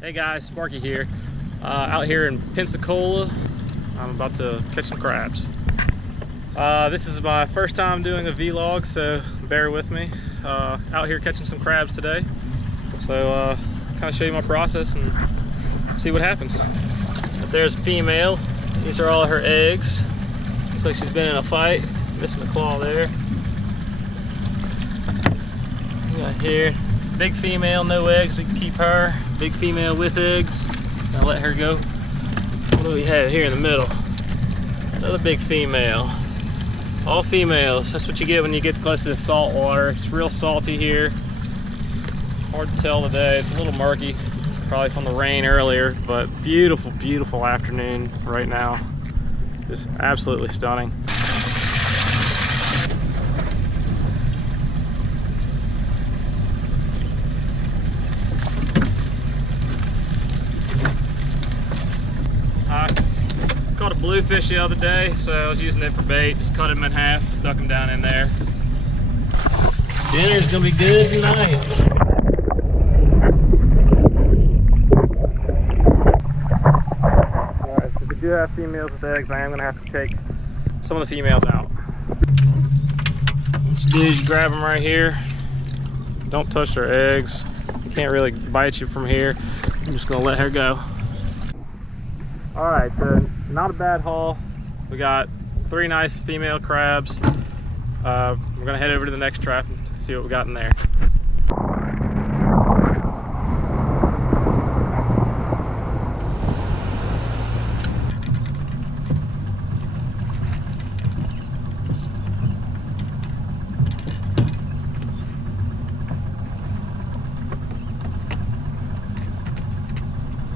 Hey guys, Sparky here. Out here in Pensacola, I'm about to catch some crabs. This is my first time doing a vlog, so bear with me. Out here catching some crabs today. So kind of show you my process and see what happens. But there's female. These are all her eggs. Looks like she's been in a fight. Missing a claw there. We got here, big female, no eggs. We can keep her. Big female with eggs. Now let her go. What do we have here in the middle? Another big female. All females. That's what you get when you get close to the salt water. It's real salty here. Hard to tell today. It's a little murky, probably from the rain earlier, but beautiful, beautiful afternoon right now. Just absolutely stunning. Caught a bluefish the other day, so I was using it for bait. Just cut him in half, stuck him down in there. Dinner's gonna be good tonight. Alright, so if we do have females with eggs, I am gonna have to take some of the females out. What you do is you grab them right here. Don't touch their eggs. You can't really bite you from here. I'm just gonna let her go. Alright, so not a bad haul. We got 3 nice female crabs. We're gonna head over to the next trap and see what we got in there.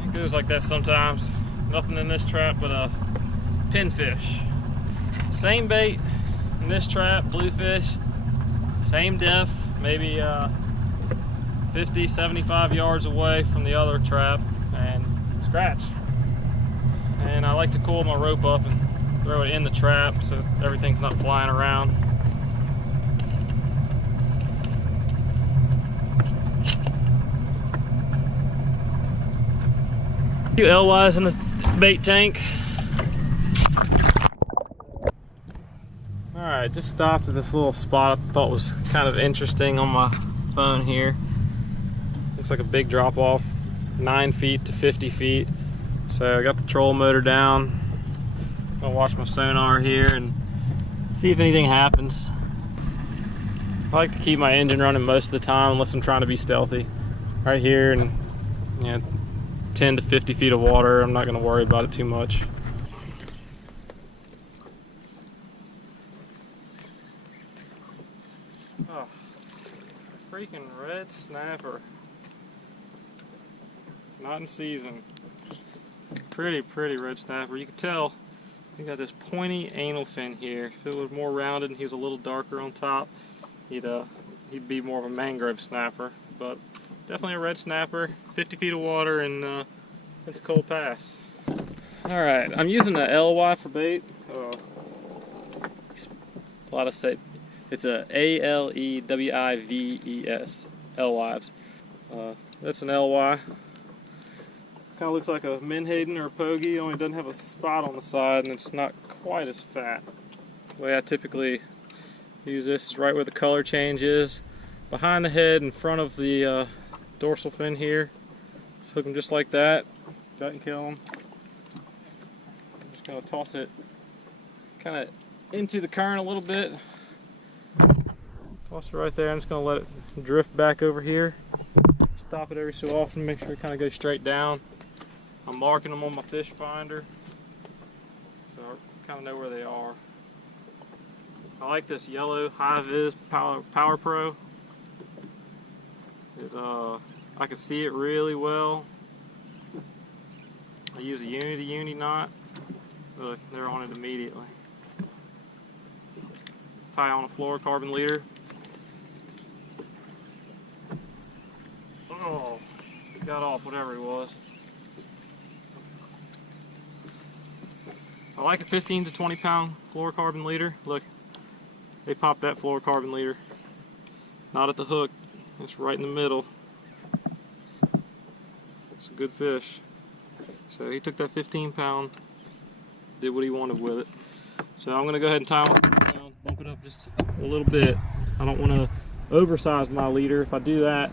It goes like that sometimes. Nothing in this trap but a pinfish. Same bait in this trap, bluefish. Same depth, maybe 50, 75 yards away from the other trap, and scratch. And I like to coil my rope up and throw it in the trap so everything's not flying around. A few LYs in the bait tank. Alright, just stopped at this little spot I thought was kind of interesting on my phone here. Looks like a big drop off, 9 feet to 50 feet. So I got the trolling motor down. I'm gonna watch my sonar here and see if anything happens. I like to keep my engine running most of the time unless I'm trying to be stealthy. Right here, and you know, 10 to 50 feet of water, I'm not going to worry about it too much. Oh, freaking red snapper. Not in season. Pretty red snapper. You can tell he got this pointy anal fin here. If it was more rounded and he was a little darker on top, he'd be more of a mangrove snapper. But definitely a red snapper. 50 feet of water in Pensacola Pass. Alright, I'm using a LY for bait. A lot of say it's a ALEWIVES. L-wives. That's an LY. Kind of looks like a menhaden or a pogie, only doesn't have a spot on the side and it's not quite as fat. The way I typically use this is right where the color change is. Behind the head, in front of the dorsal fin here. Hook them just like that. Gut and kill them. I'm just going to toss it kind of into the current a little bit. Toss it right there. I'm just going to let it drift back over here. Stop it every so often, make sure it kind of goes straight down. I'm marking them on my fish finder, so I kind of know where they are. I like this yellow high-vis Power Pro. I can see it really well. I use a uni knot. Look, they're on it immediately. Tie on a fluorocarbon leader. Oh, got off whatever it was. I like a 15 to 20 pound fluorocarbon leader. Look, they popped that fluorocarbon leader. Not at the hook, it's right in the middle. It's a good fish. So he took that 15-pound, did what he wanted with it. So I'm going to go ahead and tie him down, bump it up just a little bit. I don't want to oversize my leader. If I do that,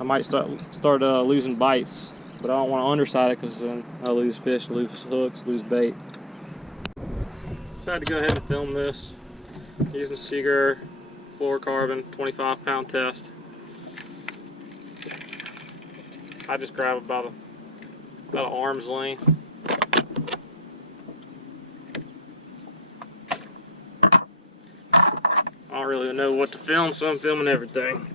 I might start losing bites. But I don't want to underside it because then I lose fish, lose hooks, lose bait. Decided to go ahead and film this using Seager fluorocarbon 25-pound test. I just grab about an arm's length. I don't really know what to film, so I'm filming everything.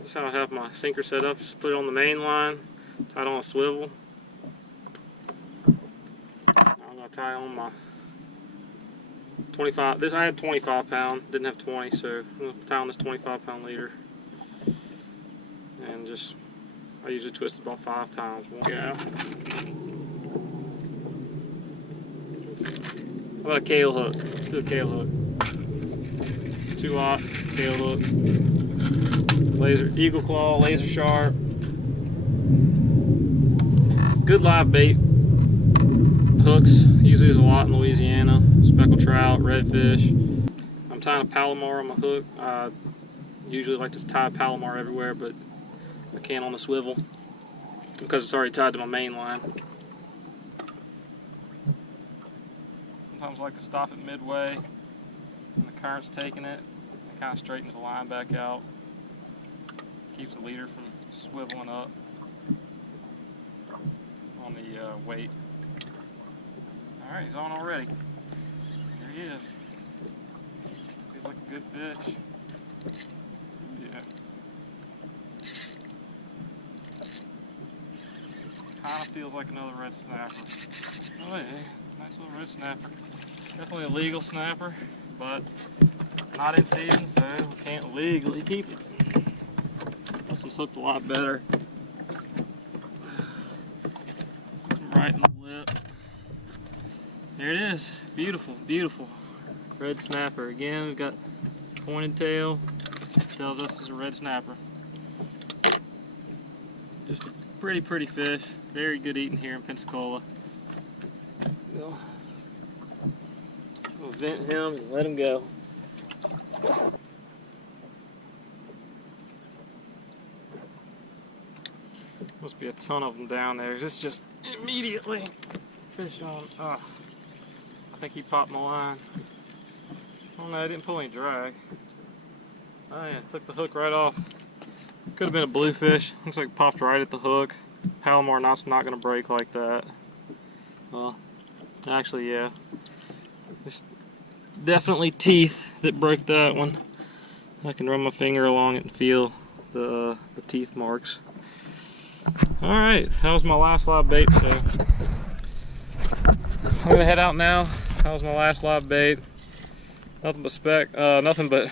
That's how I have my sinker set up. Just put it on the main line, tie it on a swivel. I'm gonna tie on my 25. This I had 25-pound, didn't have 20, so I'm gonna tie on this 25-pound leader. And just, I usually twist it about 5 times. Yeah. How about a kale hook? Let's do a kale hook. 2-aught kale hook. Laser, eagle claw, laser sharp. Good live bait hooks. Usually there's a lot in Louisiana. Speckled trout, redfish. I'm tying a Palomar on my hook. I usually like to tie a Palomar everywhere, but I can't on the swivel because it's already tied to my main line. Sometimes I like to stop it midway when the current's taking it. It kind of straightens the line back out. Keeps the leader from swiveling up on the weight. Alright, he's on already. There he is. Feels like a good fish. Yeah. Kind of feels like another red snapper. Oh yeah, nice little red snapper. Definitely a legal snapper, but not in season, so we can't legally keep it. This one's hooked a lot better. Right in the lip. There it is. Beautiful, beautiful. Red snapper. Again, we've got pointed tail. Tells us it's a red snapper. Just a pretty fish. Very good eating here in Pensacola. We'll vent him and let him go. Must be a ton of them down there. It's just immediately fish on. Oh, I think he popped my line. Oh no, I didn't pull any drag. Oh yeah, took the hook right off. Could have been a bluefish. Looks like it popped right at the hook. Palomar knot's not gonna break like that. Well, actually, yeah. It's definitely teeth that broke that one. I can run my finger along it and feel the teeth marks. Alright, that was my last live bait, so I'm gonna head out now. That was my last live bait. Nothing but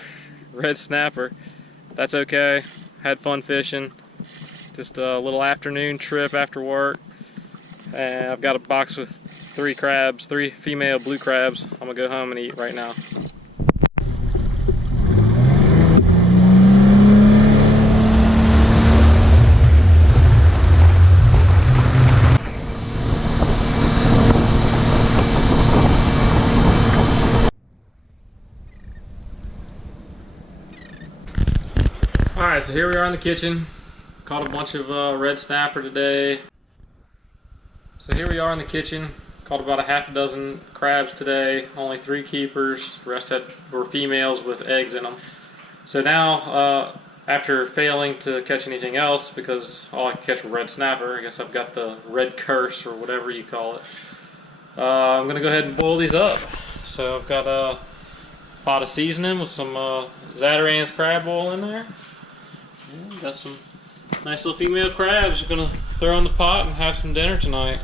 red snapper. That's okay. Had fun fishing. Just a little afternoon trip after work. And I've got a box with 3 crabs, 3 female blue crabs. I'm gonna go home and eat right now. Alright, so here we are in the kitchen. Caught a bunch of red snapper today. So here we are in the kitchen. Caught about a half a dozen crabs today. Only 3 keepers. The rest were females with eggs in them. So now, after failing to catch anything else, because all I could catch were red snapper, I guess I've got the red curse or whatever you call it. I'm going to go ahead and boil these up. So I've got a pot of seasoning with some Zatarain's crab oil in there. Got some nice little female crabs we're going to throw in the pot and have some dinner tonight.